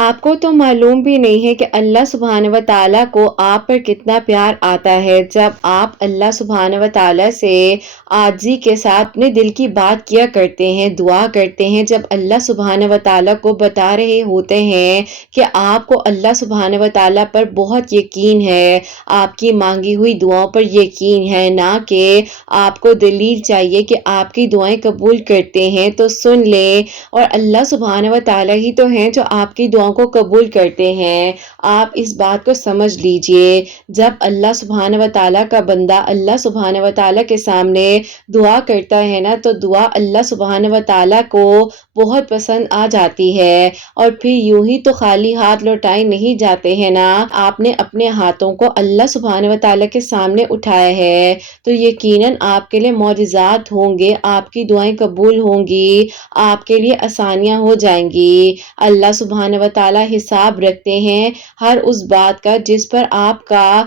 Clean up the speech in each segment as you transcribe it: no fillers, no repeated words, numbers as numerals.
آپ کو تو معلوم بھی نہیں ہے کہ اللہ سبحانہ و تعالیٰ کو آپ پر کتنا پیار آتا ہے جب آپ اللہ سبحانہ و تعالیٰ سے عاجزی کے ساتھ اپنے دل کی بات کیا کرتے ہیں، دعا کرتے ہیں، جب اللہ سبحانہ و تعالیٰ کو بتا رہے ہوتے ہیں کہ آپ کو اللہ سبحانہ و تعالیٰ پر بہت یقین ہے، آپ کی مانگی ہوئی دعاؤں پر یقین ہے، نہ کہ آپ کو دلیل چاہیے کہ آپ کی دعائیں قبول کرتے ہیں تو سن لیں، اور اللہ سبحانہ و تعالیٰ ہی تو ہیں جو آپ کی دعاؤں کو قبول کرتے ہیں۔ آپ اس بات کو سمجھ لیجئے، جب اللہ سبحانہ و تعالیٰ کا بندہ اللہ سبحانہ و تعالیٰ کے سامنے دعا کرتا ہے نا، تو دعا اللہ سبحانہ و تعالیٰ کو بہت پسند آ جاتی ہے، اور پھر یوں ہی تو خالی ہاتھ لوٹائے نہیں جاتے ہیں نا۔ آپ نے اپنے ہاتھوں کو اللہ سبحانہ و تعالیٰ کے سامنے اٹھایا ہے تو یقیناً آپ کے لیے معجزات ہوں گے، آپ کی دعائیں قبول ہوں گی، آپ کے لیے آسانیاں ہو جائیں گی۔ اللہ سبحانہ و تعالیٰ حساب رکھتے ہیں ہر اس بات کا جس پر آپ کا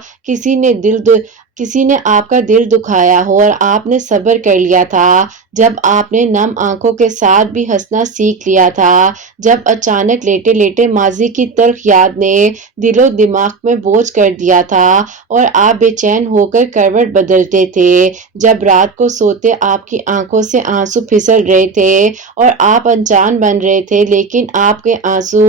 کسی نے آپ کا دل دکھایا ہو اور آپ نے صبر کر لیا تھا، جب آپ نے نم آنکھوں کے ساتھ بھی ہنسنا سیکھ لیا تھا، جب اچانک لیٹے لیٹے ماضی کی تلخ یاد نے دل و دماغ میں بوجھ کر دیا تھا اور آپ بے چین ہو کر کروٹ بدلتے تھے، جب رات کو سوتے آپ کی آنکھوں سے آنسو پھسل رہے تھے اور آپ انجان بن رہے تھے، لیکن آپ کے آنسو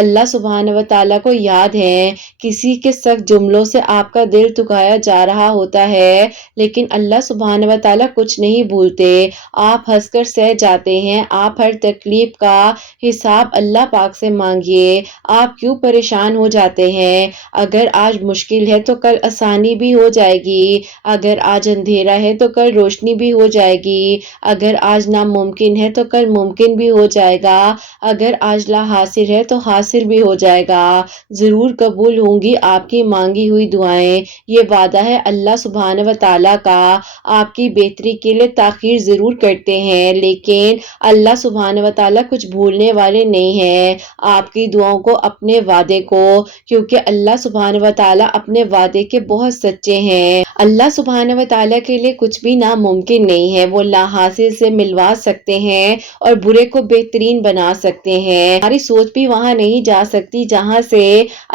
اللہ سبحانہ و تعالیٰ کو یاد ہیں۔ کسی کے سخت جملوں سے آپ کا دل دکھایا جا رہا ہوتا ہے، لیکن اللہ سبحانہ و تعالیٰ کچھ نہیں بھولتے، آپ ہنس کر سہ جاتے ہیں۔ آپ ہر تکلیف کا حساب اللہ پاک سے مانگیے۔ آپ کیوں پریشان ہو جاتے ہیں؟ اگر آج مشکل ہے تو کل آسانی بھی ہو جائے گی، اگر آج اندھیرا ہے تو کل روشنی بھی ہو جائے گی، اگر آج ناممکن ہے تو کل ممکن بھی ہو جائے گا، اگر آج لا حاصل ہے تو حاصل بھی ہو جائے گا، ضرور قبول ہوں گی آپ کی مانگی ہوئی دعائیں۔ یہ وعدہ ہے اللہ سبحانہ و تعالیٰ کا۔ آپ کی بہتری کے لیے تاخیر ضرور کرتے ہیں، لیکن اللہ سبحانہ و تعالیٰ کچھ بھولنے والے نہیں ہیں آپ کی دعاؤں کو، اپنے وعدے کو، کیونکہ اللہ سبحانہ و تعالیٰ اپنے وعدے کے بہت سچے ہیں۔ اللہ سبحانہ و تعالیٰ کے لیے کچھ بھی ناممکن نہیں ہے، وہ لا حاصل سے ملوا سکتے ہیں اور برے کو بہترین بنا سکتے ہیں۔ ہماری سوچ بھی وہاں نہیں جا سکتی جہاں سے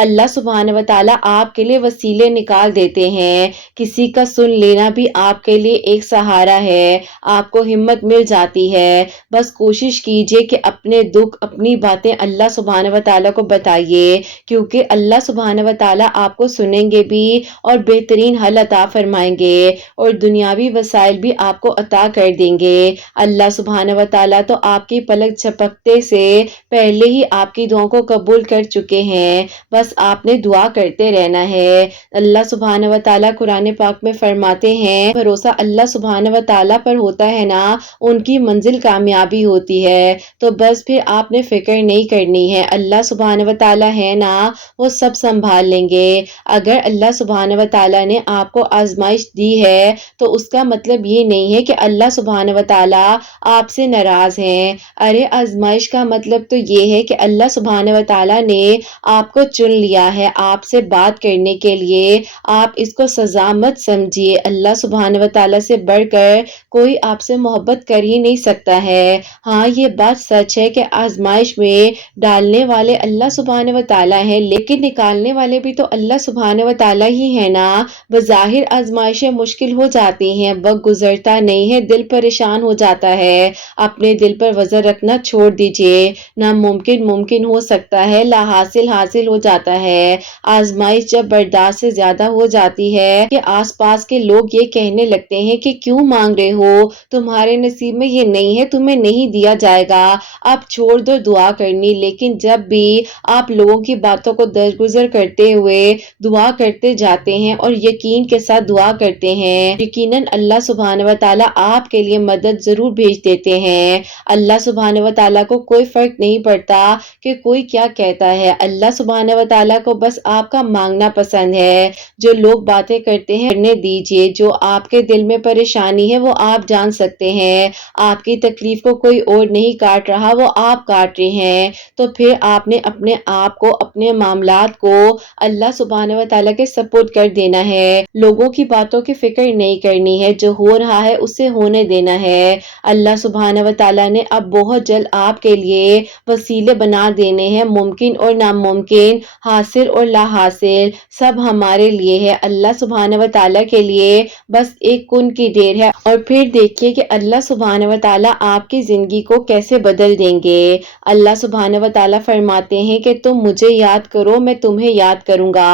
اللہ سبحانہ و تعالیٰ آپ کے لیے وسیلے نکال دیتے ہیں۔ کسی کا سن لینا بھی آپ کے لیے ایک سہارا ہے، آپ کو ہمت مل جاتی ہے۔ بس کوشش کیجئے کہ اپنے دکھ، اپنی باتیں اللہ سبحانہ و تعالیٰ کو بتائیے، کیونکہ اللہ سبحانہ و تعالیٰ آپ کو سنیں گے بھی اور بہترین حل عطا فرمائیں گے، اور دنیاوی وسائل بھی آپ کو عطا کر دیں گے۔ اللہ سبحانہ و تعالیٰ تو آپ کی پلک جھپکتے سے پہلے ہی آپ کی دعاؤں کو قبول کر چکے ہیں، بس آپ نے دعا کرتے رہنا ہے۔ اللہ سبحانہ و تعالیٰ قرآن پاک میں فرماتے ہیں، بھروسہ اللہ سبحانہ و تعالیٰ پر ہوتا ہے نا، ان کی منزل کامیابی ہوتی ہے۔ تو بس پھر آپ نے فکر نہیں کرنی ہے، اللہ سبحانہ و تعالیٰ ہے نا، وہ سب سنبھال لیں گے۔ اگر اللہ سبحانہ و تعالیٰ نے آپ کو آزمائش دی ہے تو اس کا مطلب یہ نہیں ہے کہ اللہ سبحانہ و تعالیٰ آپ سے ناراض ہیں۔ ارے آزمائش کا مطلب تو یہ ہے کہ اللہ سبحانہ و تعالیٰ نے آپ کو چن لیا ہے آپ سے بات کرنے کے لیے، آپ اس کو سزا مت سمجھیے۔ اللہ سبحانہ و تعالیٰ سے بڑھ کر کوئی آپ سے محبت کر ہی نہیں سکتا ہے۔ ہاں یہ بات سچ ہے کہ آزمائش میں ڈالنے والے اللہ سبحانہ و تعالیٰ ہیں، لیکن نکالنے والے بھی تو اللہ سبحانہ و تعالیٰ ہی ہے نا۔ بظاہر آزمائشیں مشکل ہو جاتی ہیں، وقت گزرتا نہیں ہے، دل پریشان ہو جاتا ہے، اپنے دل پر وزن رکھنا چھوڑ دیجئے۔ ناممکن ممکن ہو سکتا ہے، لا حاصل حاصل ہو جاتا ہے۔ آزمائش جب برداشت سے زیادہ ہو جاتی ہے کہ آس پاس کے لوگ یہ کہنے لگتے ہیں کہ کیوں مانگ رہے ہو، تمہارے نصیب میں یہ نہیں ہے، تمہیں نہیں دیا جائے گا، اب چھوڑ دو دعا کرنی۔ لیکن جب بھی آپ لوگوں کی باتوں کو درگزر کرتے ہوئے دعا کرتے جاتے ہیں اور یقین کے ساتھ دعا کرتے ہیں، یقیناً اللہ سبحانہ و تعالیٰ آپ کے لیے مدد ضرور بھیج دیتے ہیں۔ اللہ سبحانہ و تعالیٰ کو کوئی فرق نہیں پڑتا کہ کوئی کیا کہتا ہے، اللہ سبحانہ و تعالیٰ کو بس آپ کا مانگنا پسند ہے۔ جو لوگ باتیں کرتے کرتے ہیں کرنے دیجیے. جو آپ کے دل میں پریشانی ہے وہ آپ جان سکتے ہیں. آپ کی تکلیف کو کوئی اور نہیں کاٹ رہا، وہ آپ کاٹ رہے ہیں. تو پھر آپ نے اپنے آپ کو، اپنے معاملات کو اللہ سبحانہ و تعالیٰ کے سپورٹ کر دینا ہے. لوگوں کی باتوں کی فکر نہیں کرنی ہے. جو ہو رہا ہے اسے ہونے دینا ہے. اللہ سبحانہ و تعالیٰ نے اب بہت جلد آپ کے لیے وسیلے بنا دینے ہیں. ممکن اور ناممکن، حاصل اور لا حاصل، سب ہمارے لیے ہے. اللہ سبحانہ و تعالیٰ کے لیے بس ایک کن کی دیر ہے. اور پھر دیکھیے کہ اللہ سبحانہ و تعالیٰ آپ کی زندگی کو کیسے بدل دیں گے. اللہ سبحانہ و تعالیٰ فرماتے ہیں کہ تم مجھے یاد کرو، میں تمہیں یاد کروں گا.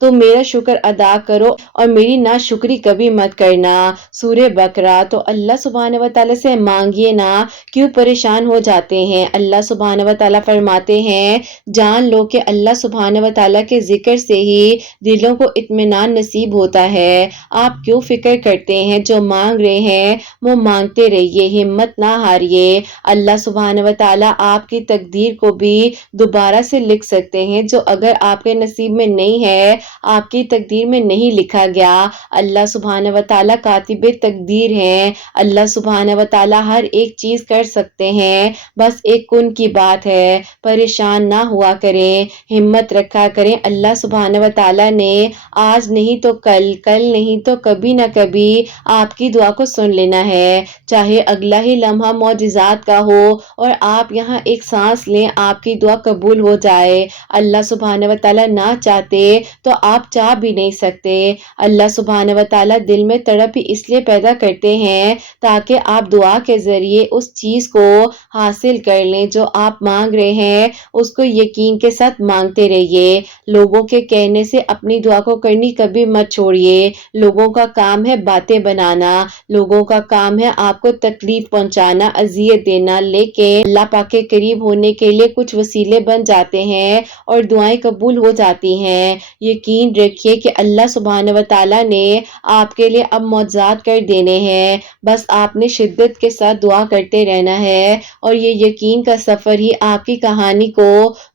تم میرا شکر ادا کرو اور میری ناشکری کبھی مت کرنا. سورہ بقرہ. تو اللہ سبحانہ و تعالیٰ سے مانگیے نا، کیوں پریشان ہو جاتے ہیں. اللہ سبحانہ و تعالیٰ فرماتے ہیں جان لو کہ اللہ سبحانہ و تعالیٰ کے ذکر سے ہی دلوں کو اطمینان نصیب ہوتا ہے. آپ کیوں فکر کرتے ہیں؟ جو مانگ رہے ہیں وہ مانگتے رہیے، ہمت نہ ہاریے. اللہ سبحانہ و تعالیٰ آپ کی تقدیر کو بھی دوبارہ سے لکھ سکتے ہیں. جو اگر آپ کے نصیب میں نہیں ہے، آپ کی تقدیر میں نہیں لکھا گیا، اللہ سبحانہ و تعالیٰ کاتب تقدیر ہیں. اللہ سبحانہ و تعالیٰ ہر ایک چیز کر سکتے ہیں. بس ایک کن کی بات ہے. پریشان نہ ہوا کریں، ہمت رکھا کریں. اللہ سبحانہ و تعالیٰ نے آج نہیں تو کل، کل نہیں تو کبھی نہ کبھی آپ کی دعا کو سن لینا ہے. چاہے اگلا ہی لمحہ معجزات کا ہو اور آپ یہاں ایک سانس لیں، آپ کی دعا قبول ہو جائے. اللہ سبحانہ و تعالیٰ نہ چاہتے تو آپ چاہ بھی نہیں سکتے. اللہ سبحانہ و تعالیٰ دل میں تڑپ ہی اس لیے پیدا کرتے ہیں تاکہ آپ دعا کے ذریعے اس چیز کو حاصل کر لیں جو آپ مانگ رہے ہیں. اس کو یقین کے ساتھ مانگتے رہیے. لوگوں کے کہنے سے اپنی دعا کو کرنی کبھی مت چھوڑیے. لوگوں کا کام ہے باتیں بنانا، لوگوں کا کام ہے آپ کو تکلیف پہنچانا، اذیت دینا، لیکن اللہ پاک کے قریب ہونے کے لیے کچھ وسیلے بن جاتے ہیں اور دعائیں قبول ہو جاتی ہیں. یقین رکھیے کہ اللہ سبحانہ و تعالیٰ نے آپ کے لیے اب معجزات کر دینے ہیں. بس آپ نے شدت کے ساتھ دعا کرتے رہنا ہے اور یہ یقین کا سفر ہی آپ کی کہانی کو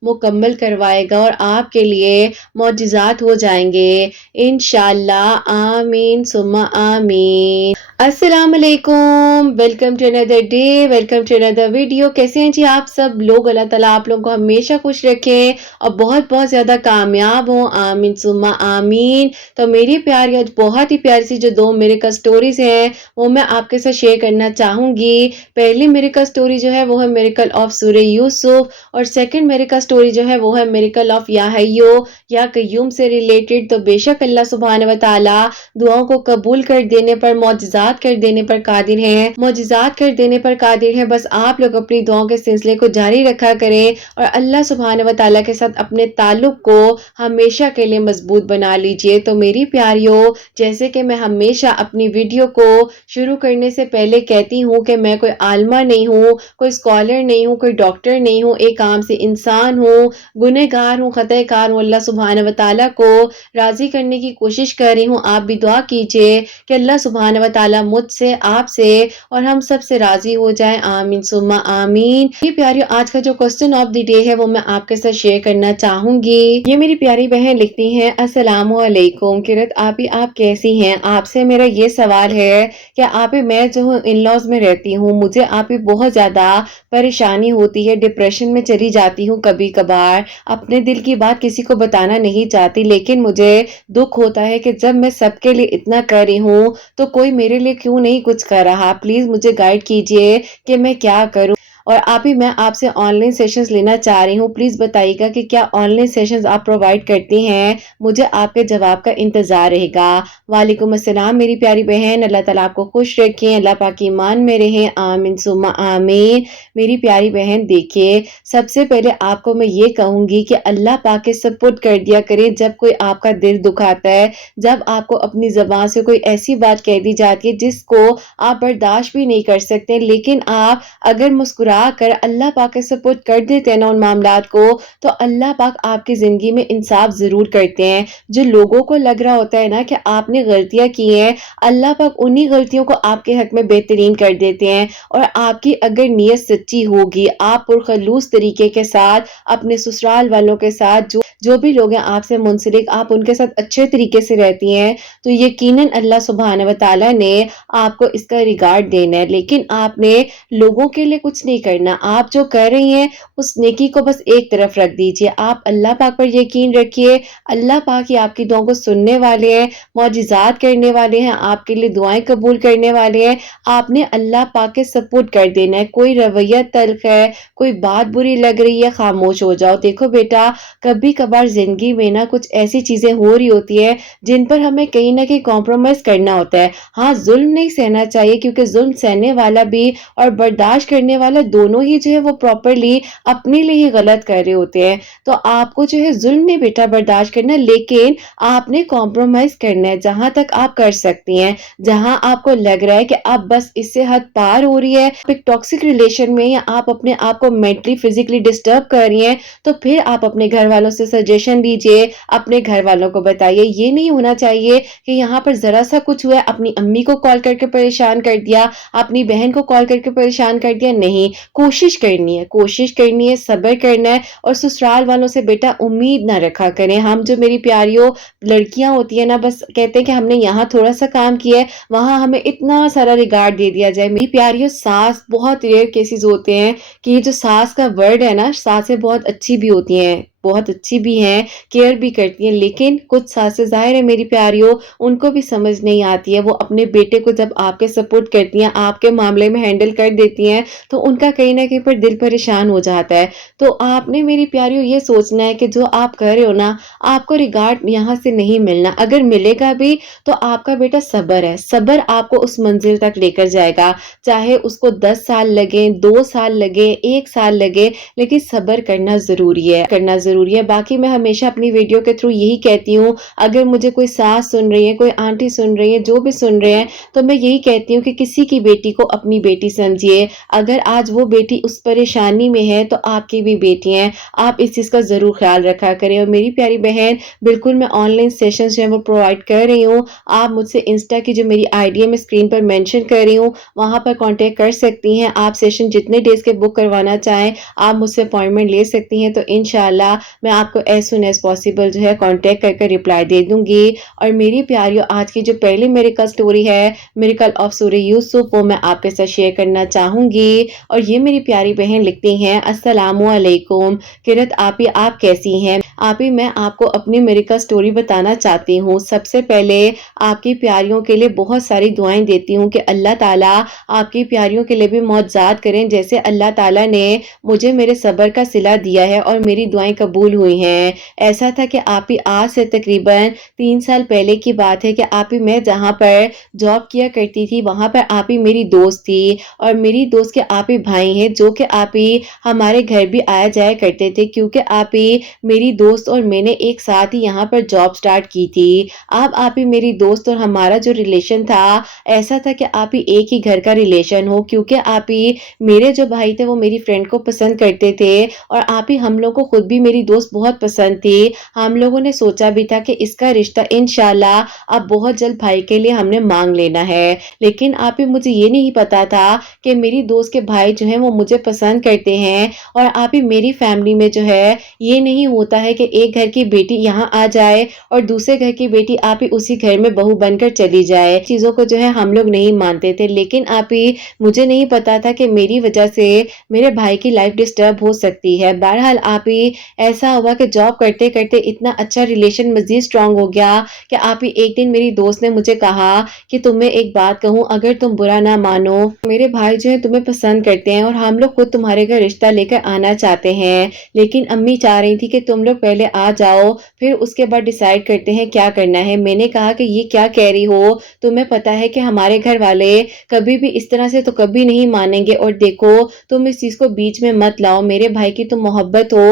مکمل کروائے گا اور آپ کے لیے معجزات ہو جائیں گے انشاءاللہ. آمین ثم آمین. السلام علیکم، welcome to another day, welcome to another video. کیسے ہیں جی آپ سب لوگ؟ اللہ تعالیٰ آپ لوگوں کو ہمیشہ خوش رکھیں اور بہت بہت زیادہ کامیاب ہوں. آمین ثم آمین. تو میری پیاری آج بہت ہی پیاری سی جو دو میریکل سٹوریز ہیں وہ میں آپ کے ساتھ شیئر کرنا چاہوں گی. پہلی میریکل سٹوری جو ہے وہ ہے میریکل آف سورہ یوسف، اور سیکنڈ میریکل سٹوری جو ہے وہ ہے میریکل آف یا حیو یا قیوم سے ریلیٹڈ. تو بے شک اللہ سبحانہ و تعالیٰ دعاؤں کو قبول کر دینے پر، معجزات کر دینے پر قادر ہیں، معجزات کر دینے پر قادر ہیں. بس آپ لوگ اپنی دعاؤں کے سلسلے کو جاری رکھا کریں اور اللہ سبحانہ و تعالیٰ کے ساتھ اپنے تعلق کو ہمیشہ کے لیے مضبوط بنا لیجئے. تو میری پیاریوں، جیسے کہ میں ہمیشہ اپنی ویڈیو کو شروع کرنے سے پہلے کہتی ہوں کہ میں کوئی عالمہ نہیں ہوں، کوئی اسکالر نہیں ہوں، کوئی ڈاکٹر نہیں ہوں، ایک عام سی انسان ہوں، گنہگار ہوں، خطا کار ہوں. اللہ سبحانہ و تعالیٰ کو راضی کرنے کی کوشش کر رہی ہوں. آپ بھی دعا کیجئے کہ اللہ سبحانہ و تعالیٰ مجھ سے، آپ سے اور ہم سب سے راضی ہو جائیں. آمین ثم آمین. یہ پیاریوں، آج کا جو کوسچن آف دی ڈے ہے وہ میں آپ کے ساتھ شیئر کرنا چاہوں گی. یہ میری پیاری بہن لکھتی ہیں السلام علیکم کرت آپی، آپ کیسی ہیں؟ آپ سے میرا یہ سوال ہے کہ آپی میں جو ہوں ان لاز میں رہتی ہوں، مجھے آپی بہت زیادہ پریشانی ہوتی ہے، ڈپریشن میں چلی جاتی ہوں کبھی کبھار. اپنے دل کی بات کسی کو بتانا نہیں چاہتی، لیکن مجھے دکھ ہوتا ہے کہ جب میں سب کے لیے اتنا کر رہی ہوں تو کوئی میرے لیے کیوں نہیں کچھ کر رہا. پلیز مجھے گائیڈ کیجئے کہ میں کیا کروں. اور آپ ہی میں آپ سے آن لائن سیشنز لینا چاہ رہی ہوں. پلیز بتائیے گا کہ کیا آن لائن سیشنز آپ پرووائڈ کرتی ہیں. مجھے آپ کے جواب کا انتظار رہے گا. وعلیکم السلام میری پیاری بہن، اللہ تعالیٰ آپ کو خوش رکھیں، اللہ پاک ایمان میں رہیں. آمین ثم آمین. میری پیاری بہن دیکھیے، سب سے پہلے آپ کو میں یہ کہوں گی کہ اللہ پاک کے سپورٹ کر دیا کریں جب کوئی آپ کا دل دکھاتا ہے، جب آپ کو اپنی زبان سے کوئی ایسی بات کہہ دی جاتی ہے جس کو آپ برداشت بھی نہیں کر سکتے، لیکن آپ اگر مسکرا لگا کر اللہ پاک کے سپرد کر دیتے ہیں نا ان معاملات کو، تو اللہ پاک آپ کی زندگی میں انصاف ضرور کرتے ہیں۔ جو لوگوں کو لگ رہا ہوتا ہے نا کہ آپ نے غلطیاں کی ہیں، اللہ پاک انہی غلطیوں کو آپ کے حق میں بہترین کر دیتے ہیں، اور آپ کی اگر نیت سچی ہوگی، آپ پرخلوص طریقے کے ساتھ اپنے سسرال والوں کے ساتھ جو بھی لوگ ہیں آپ سے منسلک، آپ ان کے ساتھ اچھے طریقے سے رہتی ہیں، تو یقیناً اللہ سبحانہ و تعالیٰ نے آپ کو اس کا ریگارڈ دینا ہے۔ لیکن آپ نے لوگوں کے لیے کچھ نہیں کرنا، آپ جو کر رہی ہیں اس نیکی کو بس ایک طرف رکھ دیجئے، آپ اللہ پاک پر یقین رکھیے، اللہ پاک ہی آپ کی دعاؤں کو سننے والے ہیں، معجزات کرنے والے ہیں، آپ کے لیے دعائیں قبول کرنے والے ہیں۔ آپ نے اللہ پاک کے سپورٹ کر دینا ہے، کوئی رویہ تلخ ہے، کوئی بات بری لگ رہی ہے، خاموش ہو جاؤ۔ دیکھو بیٹا، کبھی کبھار زندگی میں نا کچھ ایسی چیزیں ہو رہی ہوتی ہے جن پر ہمیں کہیں نہ کہیں کمپرومائز کرنا ہوتا ہے۔ ہاں، ظلم نہیں سہنا چاہیے، کیونکہ ظلم سہنے والا بھی اور برداشت کرنے والا دونوں ہی جو ہے وہ پراپرلی اپنے لیے ہی غلط کر رہے ہوتے ہیں۔ تو آپ کو جو ہے ظلم نہیں بیٹا برداشت کرنا، لیکن آپ نے کمپرومائز کرنا ہے جہاں تک آپ کر سکتی ہیں، جہاں آپ کو لگ رہا ہے کہ اب بس اس سے حد پار ہو رہی ہے، ایک ٹاکسک ریلیشن میں، یا آپ اپنے آپ کو مینٹلی فزیکلی ڈسٹرب کر رہی ہیں، تو پھر آپ اپنے گھر والوں سے سجیشن لیجئے، اپنے گھر والوں کو بتائیے۔ یہ نہیں ہونا چاہیے کہ یہاں پر ذرا سا کچھ ہوا ہے اپنی امی کو کال کر کے پریشان کر دیا، اپنی بہن کو کال کر کے پریشان کر دیا۔ نہیں، کوشش کرنی ہے، صبر کرنا ہے، اور سسرال والوں سے بیٹا امید نہ رکھا کریں۔ ہم جو میری پیاریوں لڑکیاں ہوتی ہیں نا، بس کہتے ہیں کہ ہم نے یہاں تھوڑا سا کام کیا ہے، وہاں ہمیں اتنا سارا ریگارڈ دے دیا جائے۔ میری پیاریوں، ساس بہت ریئر کیسز ہوتے ہیں کہ یہ جو ساس کا ورڈ ہے نا، ساسیں بہت اچھی بھی ہوتی ہیں، بہت اچھی بھی ہیں، کیئر بھی کرتی ہیں، لیکن کچھ ساسیں ظاہر ہے میری پیاریوں، ان کو بھی سمجھ نہیں آتی ہے، وہ اپنے بیٹے کو جب آپ کے سپورٹ کرتی ہیں، آپ کے معاملے میں ہینڈل کر دیتی ہیں، تو ان کا کہیں نہ کہیں پر دل پریشان ہو جاتا ہے۔ تو آپ نے میری پیاریوں یہ سوچنا ہے کہ جو آپ کر رہے ہو نا، آپ کو ریگارڈ یہاں سے نہیں ملنا، اگر ملے گا بھی تو آپ کا بیٹا صبر ہے، صبر آپ کو اس منزل تک لے کر جائے گا، چاہے اس کو 10 سال لگیں، 2 سال لگے، 1 سال لگے، لیکن صبر کرنا ضروری ہے، باقی میں ہمیشہ اپنی ویڈیو کے تھرو یہی کہتی ہوں، اگر مجھے کوئی ساس سن رہی ہے، کوئی آنٹی سن رہی ہے، جو بھی سن رہے ہیں، تو میں یہی کہتی ہوں کہ کسی کی بیٹی کو اپنی بیٹی سمجھیے، اگر آج وہ بیٹی اس پریشانی میں ہے تو آپ کی بھی بیٹی ہیں، آپ اس چیز کا ضرور خیال رکھا کریں۔ اور میری پیاری بہن، بالکل میں آن لائن سیشنز جو ہیں وہ پرووائڈ کر رہی ہوں، آپ مجھ سے انسٹا کی جو میری آئی ڈی ہے میں اسکرین پر مینشن کر رہی ہوں، وہاں پر کانٹیکٹ کر سکتی ہیں، آپ سیشن جتنے ڈیز کے بک کروانا چاہیں آپ مجھ سے اپوائنٹمنٹ لے سکتی ہیں، تو انشاءاللہ میں آپ کو ایز سون ایز پاسبل جو ہے کانٹیکٹ کر کے رپلائی دے دوں گی۔ اور میری پیاریوں، آج کی جو پہلی میریکل سٹوری ہے، میریکل آف سورہ یوسف، وہ میں آپ کے ساتھ شیئر کرنا چاہوں گی۔ اور یہ میری پیاری بہن لکھتی ہیں، السلام علیکم کرت آپی، آپ کیسی ہیں؟ آپی، میں آپ کو اپنی میریکل سٹوری بتانا چاہتی ہوں۔ سب سے پہلے آپ کی پیاریوں کے لیے بہت ساری دعائیں دیتی ہوں کہ اللہ تعالیٰ آپ کی پیاریوں کے لیے بھی معجزات کریں، جیسے اللہ تعالیٰ نے مجھے میرے صبر کا صلہ دیا ہے اور میری دعائیں قبول ہوئی ہیں۔ ایسا تھا کہ آپی، آج سے تقریباً 3 سال پہلے کی بات ہے کہ آپی، میں جہاں پر جاب کیا کرتی تھی وہاں پر آپی میری دوست تھی، اور میری دوست کے آپی بھائی ہیں جو کہ آپی ہمارے گھر بھی آیا جایا کرتے تھے، کیونکہ آپی میری دوست اور میں نے ایک ساتھ ہی یہاں پر جاب سٹارٹ کی تھی۔ اب آپی میری دوست اور ہمارا جو ریلیشن تھا، ایسا تھا کہ آپی ایک ہی گھر کا ریلیشن ہو، کیونکہ آپی میرے جو بھائی تھے وہ میری فرینڈ کو پسند کرتے تھے، اور آپی ہم لوگ کو خود بھی میری دوست بہت پسند تھی۔ ہم لوگوں نے سوچا بھی تھا کہ اس کا رشتہ انشاءاللہ اب بہت جلد بھائی کے لیے ہم نے مانگ لینا ہے، لیکن آپی مجھے یہ نہیں پتا تھا کہ میری دوست کے بھائی جو ہیں وہ مجھے پسند کرتے ہیں، اور آپی میری فیملی میں جو ہے یہ نہیں ہوتا ہے کہ ایک گھر کی بیٹی یہاں آ جائے اور دوسرے گھر کی بیٹی آپی اسی گھر میں بہو بن کر چلی جائے، چیزوں کو جو ہے ہم لوگ نہیں مانتے تھے۔ لیکن آپی مجھے نہیں پتا تھا کہ میری وجہ سے میرے بھائی کی لائف ڈسٹرب ہو سکتی ہے۔ بہرحال آپی ایسا ہوا کہ جاب کرتے کرتے اتنا اچھا ریلیشن مزید سٹرونگ ہو گیا کہ آپی ایک دن میری دوست نے مجھے کہا کہ تمہیں ایک بات کہوں، اگر تم برا نہ مانو، میرے بھائی جو ہے تمہیں پسند کرتے ہیں اور ہم لوگ خود تمہارے گھر رشتہ لے کر آنا چاہتے ہیں، لیکن امی چاہ رہی تھی کہ تم لوگ پہلے آ جاؤ، پھر اس کے بعد ڈیسائیڈ کرتے ہیں کیا کرنا ہے۔ میں نے کہا کہ یہ کیا کہہ رہی ہو، تمہیں پتا ہے کہ ہمارے گھر والے کبھی بھی اس طرح سے تو کبھی نہیں مانیں گے، اور دیکھو تم اس چیز کو بیچ میں مت لاؤ، میرے بھائی کی تم محبت ہو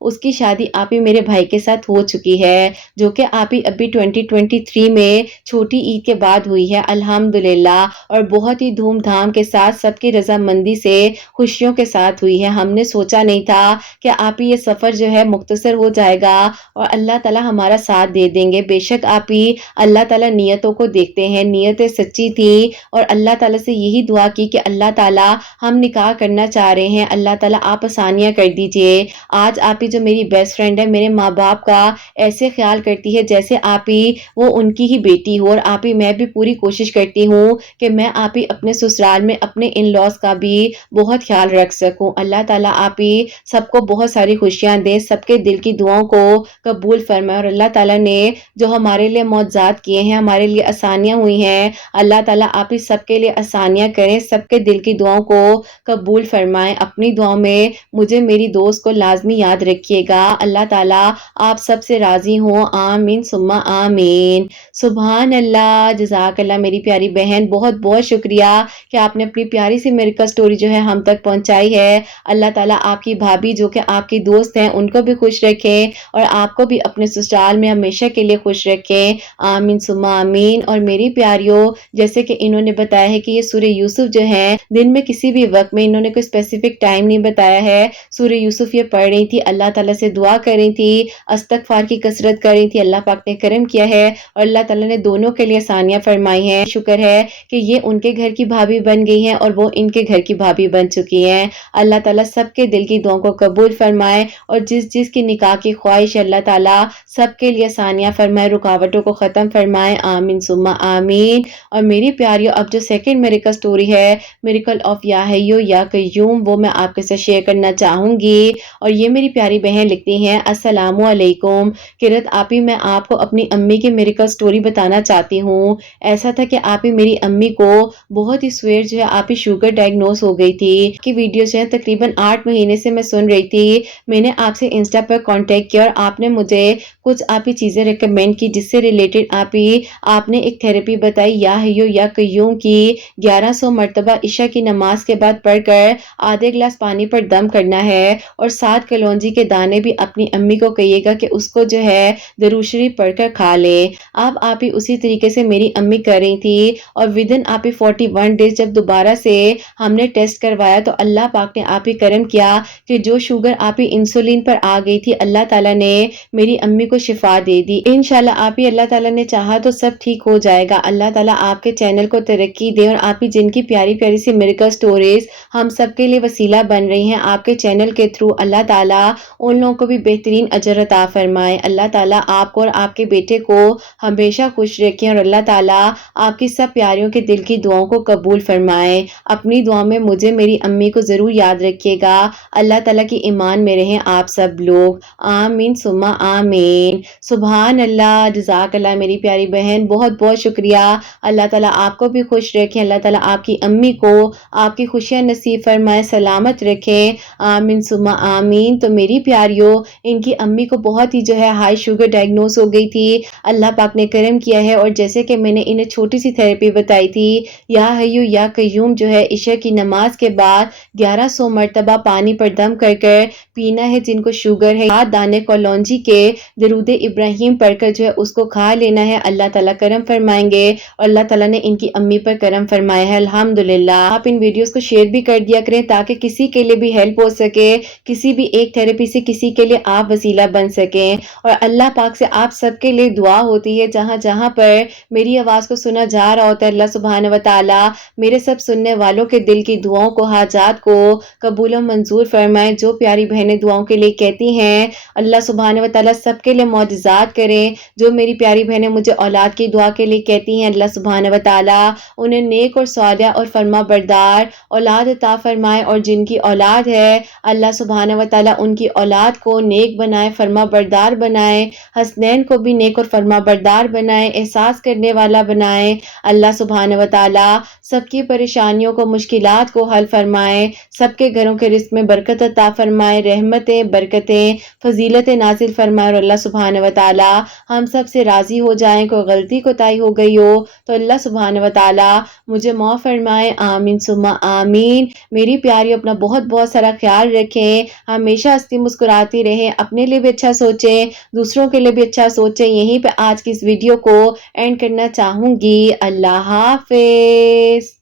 اس کی شادی آپ ہی میرے بھائی کے ساتھ ہو چکی ہے، جو کہ آپ ہی ابھی 2023 میں چھوٹی عید کے بعد ہوئی ہے الحمدللہ، اور بہت ہی دھوم دھام کے ساتھ سب کی رضامندی سے خوشیوں کے ساتھ ہوئی ہے۔ ہم نے سوچا نہیں تھا کہ آپ ہی یہ سفر جو ہے مختصر ہو جائے گا اور اللہ تعالی ہمارا ساتھ دے دیں گے۔ بے شک آپ ہی اللہ تعالی نیتوں کو دیکھتے ہیں، نیتیں سچی تھی اور اللہ تعالی سے یہی دعا کی کہ اللہ تعالی ہم نکاح کرنا چاہ رہے ہیں، اللہ تعالی آپ آسانیاں کر دیجئے۔ آج آپ ہی جو میری بیسٹ فرینڈ ہے، میرے ماں باپ کا ایسے خیال کرتی ہے جیسے آپ ہی وہ ان کی ہی بیٹی ہو، اور آپ ہی میں بھی پوری کوشش کرتی ہوں کہ میں آپ ہی اپنے سسرال میں اپنے ان لاز کا بھی بہت خیال رکھ سکوں۔ اللہ تعالیٰ آپ ہی سب کو بہت ساری خوشیاں دے، سب کے دل کی دعاؤں کو قبول فرمائے، اور اللہ تعالیٰ نے جو ہمارے لیے معجزات کیے ہیں، ہمارے لیے آسانیاں ہوئی ہیں، اللہ تعالیٰ آپ ہی سب کے لیے آسانیاں کریں، سب کے دل کی دعاؤں کو قبول فرمائیں۔ اپنی دعاؤں میں مجھے میری دوست کو لازمی یاد رکھیے گا۔ اللہ تعالیٰ آپ سب سے راضی ہوں، آمین ثم آمین۔ سبحان اللہ، جزاک اللہ میری پیاری بہن، بہت بہت شکریہ کہ آپ نے اپنی پیاری سی میریکل سٹوری جو ہے ہم تک پہنچائی ہے۔ اللہ تعالیٰ آپ کی بھابھی جو کہ آپ کی دوست ہیں ان کو بھی خوش رکھیں اور آپ کو بھی اپنے سسرال میں ہمیشہ کے لیے خوش رکھیں، آمین ثم آمین۔ اور میری پیاریوں، جیسے کہ انہوں نے بتایا ہے کہ یہ سورہ یوسف جو ہے دن میں کسی بھی وقت میں، انہوں نے کوئی اسپیسیفک ٹائم نہیں بتایا ہے، سورہ یوسف یہ پڑھ رہی تھی، اللہ تعالیٰ سے دعا کر رہی تھی، استغفار کی کثرت کر رہی تھی، اللہ پاک نے کرم کیا ہے اور اللہ تعالیٰ نے دونوں کے لیے آسانیاں فرمائی ہیں۔ شکر ہے کہ یہ ان کے گھر کی بھابھی بن گئی ہیں اور وہ ان کے گھر کی بھابھی بن چکی ہیں۔ اللہ تعالیٰ سب کے دل کی دعاؤں کو قبول فرمائے اور جس جس کی نکاح کی خواہش ہے اللہ تعالیٰ سب کے لیے آسانیاں فرمائے، رکاوٹوں کو ختم فرمائے، آمین ثم آمین۔ اور میری پیاریوں، اب جو سیکنڈ میریکل سٹوری ہے، میریکل آف یا حیو یا قیوم، وہ میں آپ کے ساتھ شیئر کرنا چاہوں گی۔ اور یہ میری پیاری بہن لکھتی ہیں، السلام علیکم قرت آپ ہی، میں آپ کو اپنی امی کی میریکل سٹوری بتانا چاہتی ہوں۔ ایسا تھا کہ آپ ہی میری امی کو بہت ہی سویر جو ہے آپ ہی شوگر ڈائگنوز ہو گئی تھی کہ ویڈیوز جو ہے تقریباً 8 مہینے سے میں سن رہی تھی۔ میں نے آپ سے انسٹا پر کانٹیکٹ کیا اور آپ نے مجھے کچھ آپ ہی چیزیں ریکمینڈ کی جس سے ریلیٹڈ آپ نے ایک تھیراپی بتائی، یا حیو یا قیوم کی 1100 مرتبہ عشاء کی نماز کے بعد پڑھ کر آدھے گلاس پانی پر دم کرنا ہے، اور 7 کلونجی کے دانے بھی اپنی امی کو کہیے گا کہ اس کو جو ہے درود شریف پڑھ کر کھا لے۔ اب آپ ہی اسی طریقے سے میری امی کر رہی تھی، اور ودن آپ ہی 41 ڈیز جب دوبارہ سے ہم نے ٹیسٹ کروایا تو اللہ پاک نے آپ ہی کرم کیا کہ جو شوگر آپ ہی انسولین پر آ گئی تھی، اللہ تعالیٰ نے میری امی کو شفا دے دی۔ انشاءاللہ آپ ہی اللہ تعالیٰ نے چاہا تو سب ٹھیک ہو جائے گا۔ اللہ تعالیٰ آپ کے چینل کو ترقی دے، اور آپ ہی جن کی پیاری پیاری سی میریکل سٹوریز ہم سب کے لیے وسیلہ بن رہی ہیں آپ کے چینل کے تھرو، اللہ تعالیٰ ان لوگوں کو بھی بہترین اجر عطا فرمائے۔ اللہ تعالیٰ آپ کو اور آپ کے بیٹے کو ہمیشہ خوش رکھیں، اور اللہ تعالیٰ آپ کی سب پیاریوں کے دل کی دعاؤں کو قبول فرمائے۔ اپنی دعا میں مجھے میری امی کو ضرور یاد رکھیے گا۔ اللہ تعالیٰ کی ایمان میں رہیں آپ سب لوگ، آمین ثم آمین۔ سبحان اللہ، جزاک اللہ میری پیاری بہن، بہت بہت شکریہ۔ اللہ تعالیٰ آپ کو بھی خوش رکھیں، اللہ تعالیٰ آپ کی امی کو آپ کی خوشیاں نصیب فرمائے، سلامت رکھیں، آمین ثم آمین۔ تو میری پیاریوں، ان کی امی کو بہت ہی جو ہے ہائی شوگر ڈائگنوز ہو گئی تھی، اللہ پاک نے کرم کیا ہے، اور جیسے کہ میں نے انہیں چھوٹی سی تھیراپی بتائی تھی، یا حیو یا قیوم جو ہے عشاء کی نماز کے بعد 1100 مرتبہ پانی پر دم کر کر پینا ہے، جن کو شوگر ہے 7 دانے کلونجی کے درود ابراہیم پڑھ کر جو ہے اس کو کھا لینا ہے، اللہ تعالیٰ کرم فرمائیں گے، اور اللہ تعالیٰ نے ان کی امی پر کرم فرمایا ہے الحمدللہ۔ آپ ان ویڈیوز کو شیئر بھی کر دیا کریں تاکہ کسی کے لیے بھی ہیلپ ہو سکے، کسی بھی ایک تھیراپی سے کسی کے لیے آپ وسیلہ بن سکیں، اور اللہ پاک سے آپ سب کے لیے دعا ہوتی ہے، جہاں جہاں پر میری آواز کو سنا جا رہا ہوتا ہے، اللہ سبحانہ و تعالیٰ میرے سب سننے والوں کے دل کی دعاؤں کو، حاجات کو قبول و منظور فرمائے۔ جو پیاری بہنیں دعاؤں کے لیے کہتی ہیں، اللہ سبحانہ و تعالیٰ سب کے لیے معجزات کریں۔ جو میری پیاری بہنیں مجھے اولاد کی دعا کے لیے کہتی ہیں، اللہ سبحانہ و تعالیٰ انہیں نیک اور صالحہ اور فرما بردار اولاد عطا فرمائے، اور جن کی اولاد ہے اللہ سبحانہ و تعالیٰ ان کی اولاد کو نیک بنائے، فرما بردار بنائے، حسنین کو بھی نیک اور فرما بردار بنائے، احساس کرنے والا بنائے، اللہ سبحانہ و تعالیٰ سب کی پریشانیوں کو، مشکلات کو حل فرمائے، سب کے گھروں کے رزق میں برکت عطا فرمائے، رحمتیں، برکتیں، فضیلتیں نازل فرمائے، اور اللہ سبحانہ و تعالیٰ ہم سب سے راضی ہو جائیں۔ کوئی غلطی کوتاہی ہو گئی ہو تو اللہ سبحانہ و تعالیٰ مجھے معاف فرمائے، آمین ثم آمین۔ میری پیاری اپنا بہت بہت سارا خیال رکھیں، ہمیشہ ہمیشہ ہنستی مسکراتی رہیں، اپنے لیے بھی اچھا سوچیں، دوسروں کے لیے بھی اچھا سوچیں۔ یہیں پہ آج کی اس ویڈیو کو اینڈ کرنا چاہوں گی۔ اللہ حافظ۔